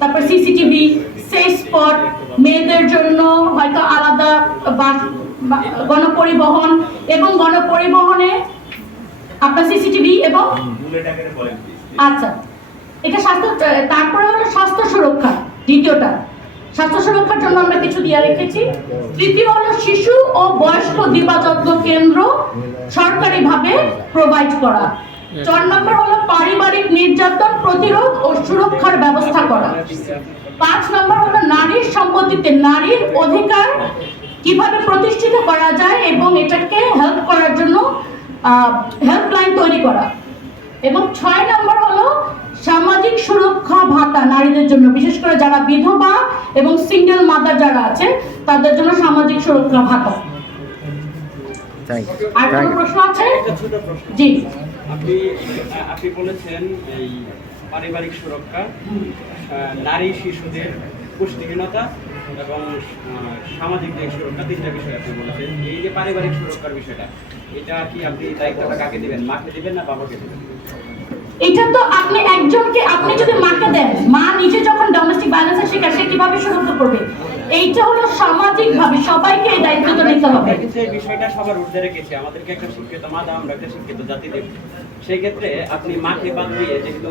তারপর CCTV safe spot মেয়েদের জন্য হয়তো আলাদা গণপরিবহন এবং গণপরিবহনে আপনার সিসিটিভি এবং আচ্ছা এটা স্বাস্থ্য তারপরে হলো স্বাস্থ্য সুরক্ষা, দ্বিতীয়টা। স্বাস্থ্য সুরক্ষার জন্য আমরা কিছু দিয়ে রেখেছি। তৃতীয় হলো শিশু ও বয়স্ক দিবাযত্ন কেন্দ্র সরকারিভাবে প্রোভাইড করা। চার নম্বর হলো পারিবারিক নির্যাতন প্রতিরোধ ও সুরক্ষার ব্যবস্থা করা। পাঁচ নম্বর হলো নারীর সম্পত্তিতে নারীর অধিকার কীভাবে প্রতিষ্ঠিত করা যায় এবং এটাকে হেল্প করার জন্য হেল্পলাইন তৈরি করা। এবং ছয় নম্বর হলো সামাজিক সুরক্ষা ভাতা নারীদের জন্য বিশেষ করে যারা বিধবা এবং সিঙ্গেল মাদার যারা আছে তাদের জন্য সামাজিক সুরক্ষা ভাতা। আর কোনো প্রশ্ন আছে? একটা ছোট প্রশ্ন। জি। আপনি আপনি বলেছেন এই পারিবারিক সুরক্ষা নারী শিশুদের পুষ্টিহীনতা এবং সামাজিক যে সুরক্ষা, তিনটা বিষয় আপনি বলেছেন। এই যে পারিবারিক সুরক্ষার বিষয়টা, এটা কি আপনি দায়িত্বটা কাকে দেবেন? মাকে দেবেন না বাবাকে দেবেন? এটা তো আপনি একজনকে, আপনি যদি মাকে দেন, মা নিজে যখন ডোমেস্টিক ভায়োলেন্সের শিকার, সে কীভাবে সুরক্ষা করবে? এইটা হলো সামাজিক ভাবে সবাইকে এই দায়িত্বটা নিতে হবে। কিন্তু এই বিষয়টা সবার ঊর্ধ্বে রেখেছি। আমাদেরকে একটা শিক্ষিত মা দাও আমরা একটা শিক্ষিত জাতি দেব। সেই ক্ষেত্রে আপনি মাকে বাদ দিয়ে যেহেতু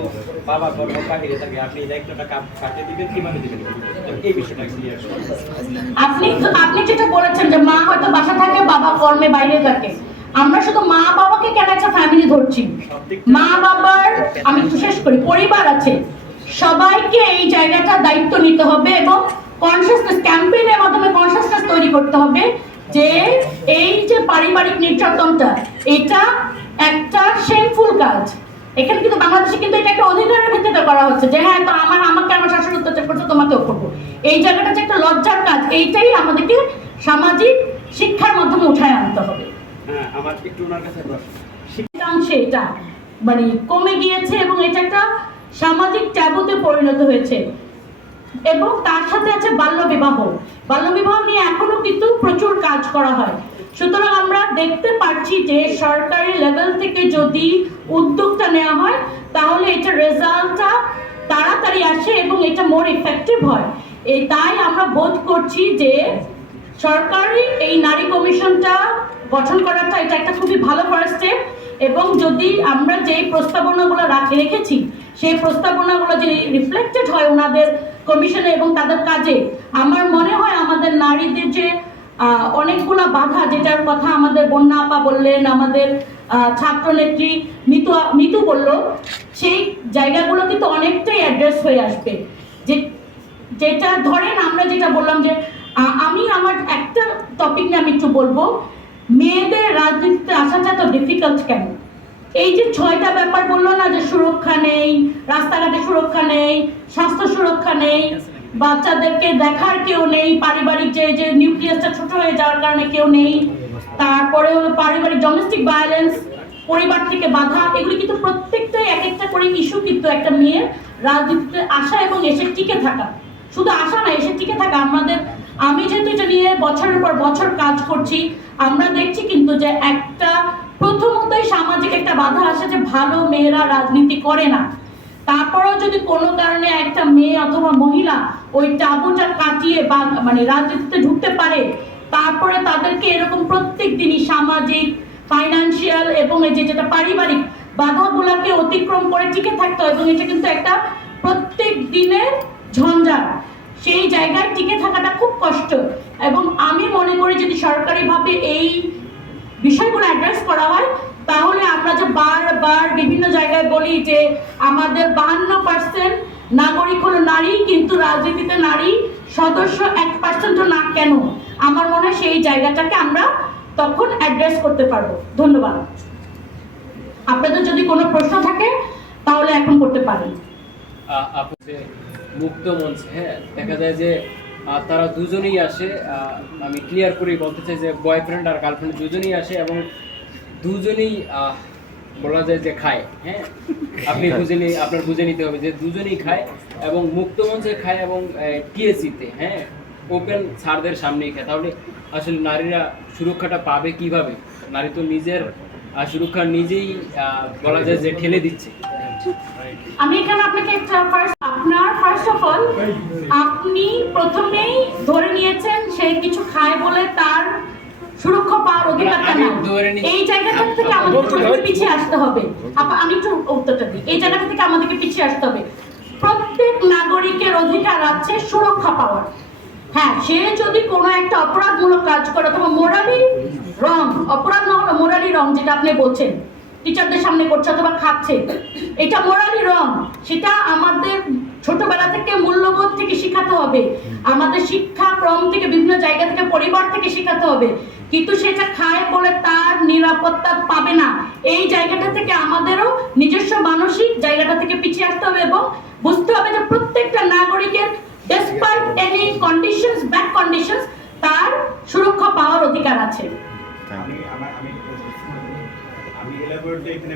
বাবা কর্ম বাহিরে থাকে আপনি দায়িত্বটা কাকে দিবেন কীভাবে দিবেন? এই বিষয়টা ক্লিয়ার আপনি আপনি যেটা বলেছেন যে মা হয়তো বাসা থাকে বাবা কর্মে বাইরে থাকে। আমরা শুধু মা বাবাকে কেন একটা ফ্যামিলি ধরছি? মা বাবার আমি একটু শেষ করি পরিবার আছে। সবাইকে এই জায়গাটা দায়িত্ব নিতে হবে এবং কনসিয়াসনেস ক্যাম্পেইনের মাধ্যমে কনসিয়াসনেস তৈরি করতে হবে যে এই যে পারিবারিক নির্যাতনটা এটা একটা শেমফুল কাজ। এখানে কিন্তু বাংলাদেশে কিন্তু এটা একটা অধিকারের ভিত্তিতে করা হচ্ছে যে হ্যাঁ তো আমার আমাকে আমার শাশুড়ি অত্যাচার করছে তোমাকেও করব। এই জায়গাটা যে একটা লজ্জার কাজ এইটাই আমাদেরকে সামাজিক শিক্ষার মাধ্যমে উঠায় আনতে হবে। হ্যাঁ অংশে এটা মানে কমে গিয়েছে এবং এটা একটা সামাজিক ট্যাবুতে পরিণত হয়েছে। এবং তার সাথে আছে বাল্য বিবাহ বাল্য বিবাহ নিয়ে এখনও কিন্তু প্রচুর কাজ করা হয়। সুতরাং আমরা দেখতে পাচ্ছি যে সরকারি লেভেল থেকে যদি উদ্যোগটা নেওয়া হয়, তাহলে এটা রেজাল্টটা তাড়াতাড়ি আসে এবং এটা মোর ইফেক্টিভ হয়। এই তাই আমরা বোধ করছি যে সরকারি এই নারী কমিশনটা গঠন করাটা এটা একটা খুবই ভালো ফার্স্ট স্টেপ এবং যদি আমরা যে প্রস্তাবনাগুলো রাখে, রেখেছি, সেই প্রস্তাবনাগুলো যদি রিফ্লেক্টেড হয় ওনাদের কমিশনে এবং তাদের কাজে। আমার মনে হয় আমাদের নারীদের যে অনেকগুলা বাধা, যেটার কথা আমাদের বন্যা আপা বললেন, আমাদের ছাত্রনেত্রী মিতু মিতু বলল, সেই জায়গাগুলো কিন্তু অনেকটাই অ্যাড্রেস হয়ে আসবে। যে, যেটা ধরেন আমরা যেটা বললাম যে আমি আমার একটা টপিক নিয়ে আমি একটু বলব, মেয়েদের রাজনীতিতে আসাটা তো ডিফিকাল্ট কেন? এই যে ছয়টা ব্যাপার বলল না যে সুরক্ষা নেই, রাস্তাঘাটে সুরক্ষা নেই, স্বাস্থ্য সুরক্ষা নেই, বাচ্চাদেরকে দেখার কেউ নেই, পারিবারিক যে যে নিউক্লিয়াসটা ছোট হয়ে যাওয়ার কারণে কেউ নেই। তারপরে হলো পারিবারিক ডোমেস্টিক ভায়োলেন্স পরিবার থেকে বাধা, এগুলি কিন্তু প্রত্যেকটাই এক একটা করে ইস্যু কিন্তু একটা মেয়ের রাজনীতিতে আসা এবং এসে টিকে থাকা। শুধু আসা না, এসে টিকে থাকা আমাদের, আমি যেহেতু এটা নিয়ে বছরের পর বছর কাজ করছি, আমরা দেখছি কিন্তু যে একটা প্রথমতই সামাজিক একটা বাধা আসে যে ভালো মেয়েরা রাজনীতি করে না। তারপরেও যদি কোনো কারণে একটা মেয়ে অথবা মহিলা ওই টাবুটা কাটিয়ে বা মানে রাজনীতিতে ঢুকতে পারে, তারপরে তাদেরকে এরকম প্রত্যেক দিনই সামাজিক ফাইনান্সিয়াল এবং এই যে যেটা পারিবারিক বাধাগুলোকে অতিক্রম করে টিকে থাকতে হয় এবং এটা কিন্তু একটা প্রত্যেক দিনের ঝঞ্ঝাট। সেই জায়গায় টিকে থাকাটা খুব কষ্ট। এবং আমি মনে করি যদি সরকারিভাবে এই বিষয়গুলো অ্যাড্রেস করা হয়, তাহলে আমরা যে বারবার বিভিন্ন জায়গায় বলি যে আমাদের বাহান্ন পার্সেন্ট নাগরিক হলো নারী, কিন্তু রাজনীতিতে নারী সদস্য এক পার্সেন্টও না কেন? আমার মনে হয় সেই জায়গাটাকে আমরা তখন অ্যাড্রেস করতে পারব। ধন্যবাদ। আপনাদের যদি কোনো প্রশ্ন থাকে, তাহলে এখন করতে পারেন। মুক্ত মঞ্চ হ্যাঁ? দেখা যায় যে আহ, তারা দুজনেই আসে আহ, আমি ক্লিয়ার করে বলতে চাই যে বয়ফ্রেন্ড আর গার্লফ্রেন্ড দুজনেই আসে এবং দুজনেই বলা যায় যে খায় হ্যাঁ? আপনি বুঝে নি আপনার বুঝে নিতে হবে যে দুজনেই খায় এবং মুক্ত মঞ্চে খায় এবং টিএসিতে হ্যাঁ? ওপেন সারদের সামনেই খায়। তাহলে আসলে নারীরা সুরক্ষাটা পাবে কীভাবে? নারী তো নিজের সুরক্ষা নিজেই আহ, বলা যায় যে ঠেলে দিচ্ছে। আমি এখানে আপনাকে একটা ফার্স্ট আপনার ফার্স্ট অফ আপনি প্রথমেই ধরে নিয়েছেন সে কিছু খায় বলে তার সুরক্ষা পাওয়ার অধিকারটা নাই। এই জায়গাটা থেকে আমাদের পিছিয়ে আসতে হবে। আমি একটু উত্তরটা দিই। এই জায়গাটা থেকে আমাদেরকে পিছিয়ে আসতে হবে। প্রত্যেক নাগরিকের অধিকার আছে সুরক্ষা পাওয়ার। হ্যাঁ সে যদি কোনো একটা অপরাধমূলক কাজ করে অথবা মোরালি রং অপরাধ না হলো মোরালি রং যেটা আপনি বলছেন টিচারদের সামনে করছে অথবা খাচ্ছে এটা মোরালি রং সেটা আমাদের ছোটবেলা থেকে মূল্যবোধ থেকে শেখাতে হবে। আমাদের শিক্ষা ক্রম থেকে বিভিন্ন জায়গা থেকে পরিবার থেকে শেখাতে হবে। কিন্তু সেটা খায় বলে তার নিরাপত্তা পাবে না। এই জায়গাটা থেকে আমাদেরও নিজস্ব মানসিক জায়গাটা থেকে পিছিয়ে আসতে হবে এবং বুঝতে হবে যে প্রত্যেকটা নাগরিকের despite any conditions bad conditions তার সুরক্ষা পাওয়ার অধিকার আছে। আমি এখানে